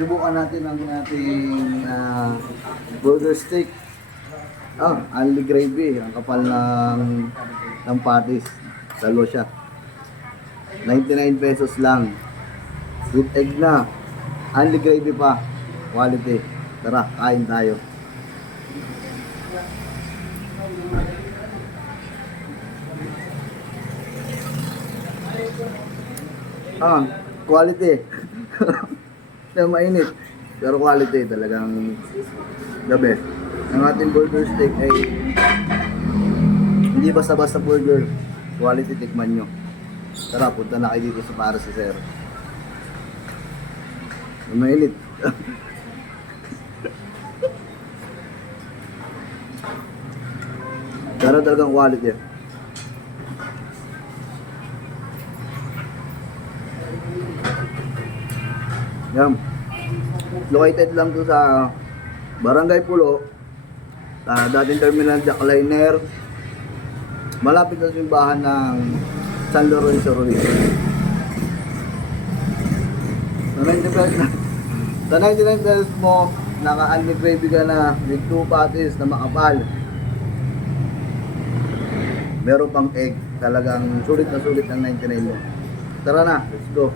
subukan natin ang ating burger steak. Only gravy. Ang kapal ng patties. Dalo siya. 99 pesos lang. With egg na. Only gravy pa. Quality. Tara, kain tayo. Quality. Na mainit. Pero quality talagang the best. Ang ating burger steak ay hindi basta-basta burger. Quality, tikman nyo. Tara, punta na kayo dito sa para si Sir. Mainit. Pero talagang quality. Yan. Located lang to sa Barangay Pulo, dating terminal Jackliner, malapit sa simbahan ng San Lorenzo Ruiz. Sa 99 pesos mo, naka-unli gravy ka na with 2 patties na makapal. Meron pang egg, talagang sulit na sulit ang 99 mo. Tara na, let's go.